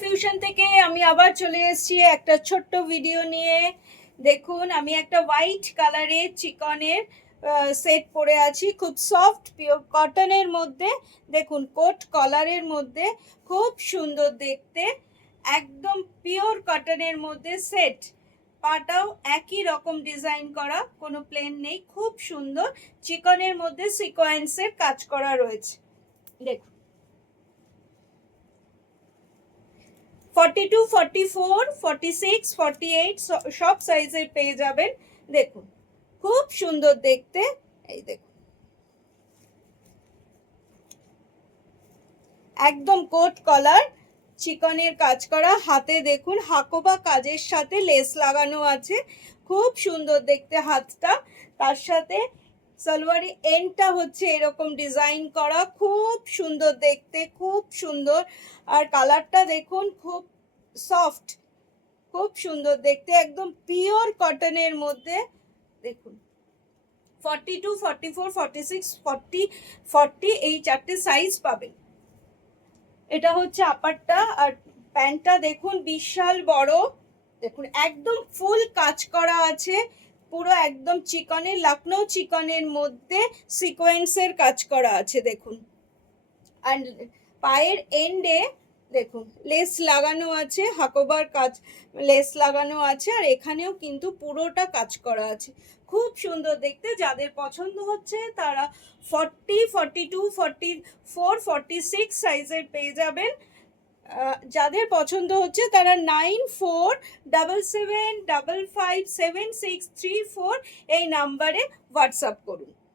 Fusion থেকে আমি আবার চলে এসেছি একটা ছোট্ট ভিডিও নিয়ে। দেখুন আমি একটা হোয়াইট কালারের চিকনের সেট পরে আছি, খুব সফট পিওর কটনের মধ্যে। দেখুন কোট কলারের মধ্যে, খুব সুন্দর দেখতে, একদম পিওর কটনের মধ্যে সেট। পাটাও একই রকম ডিজাইন করা, কোনো প্লেন নেই, খুব সুন্দর চিকনের মধ্যে সিকোয়েন্সের কাজ করা রয়েছে। দেখুন 42, 44, 46, 48 সব সাইজের পেয়ে যাবেন। দেখুন খুব সুন্দর দেখতে। এই দেখুন একদম কোট কলার, চিকনের কাজ করা, হাতে দেখুন হাকোবা কাজের সাথে লেস লাগানো আছে, খুব সুন্দর দেখতে হাতটা। তার সাথে সালোয়ারি এন্ডটা হচ্ছে এরকম ডিজাইন করা, খুব সুন্দর দেখতে, খুব সুন্দর। আর কালারটা দেখুন খুব সফট, খুব সুন্দর দেখতে, একদম পিওর কটনের মধ্যে। দেখুন 42, 44, 46, 40, 40 এই চারটে সাইজ পাবেন। এটা হচ্ছে আপারটা, আর প্যান্টটা দেখুন বিশাল বড়। দেখুন একদম ফুল কাজ করা আছে, পুরো একদম চিকনের, লখনৌ চিকনের মধ্যে সিকোয়েন্সের কাজ করা আছে দেখুন। আর পায়ের এন্ডে দেখুন লেস লাগানো আছে, হাকোবার কাজ লেস লাগানো আছে, আর এখানেও কিন্তু পুরোটা কাজ করা আছে, খুব সুন্দর দেখতে। যাদের পছন্দ হচ্ছে তারা 40, 42, 44, 46 সাইজের পেয়ে যাবেন। যাদের পছন্দ হচ্ছে তারা 9477557634 এই নাম্বারে হোয়াটসঅ্যাপ করুন।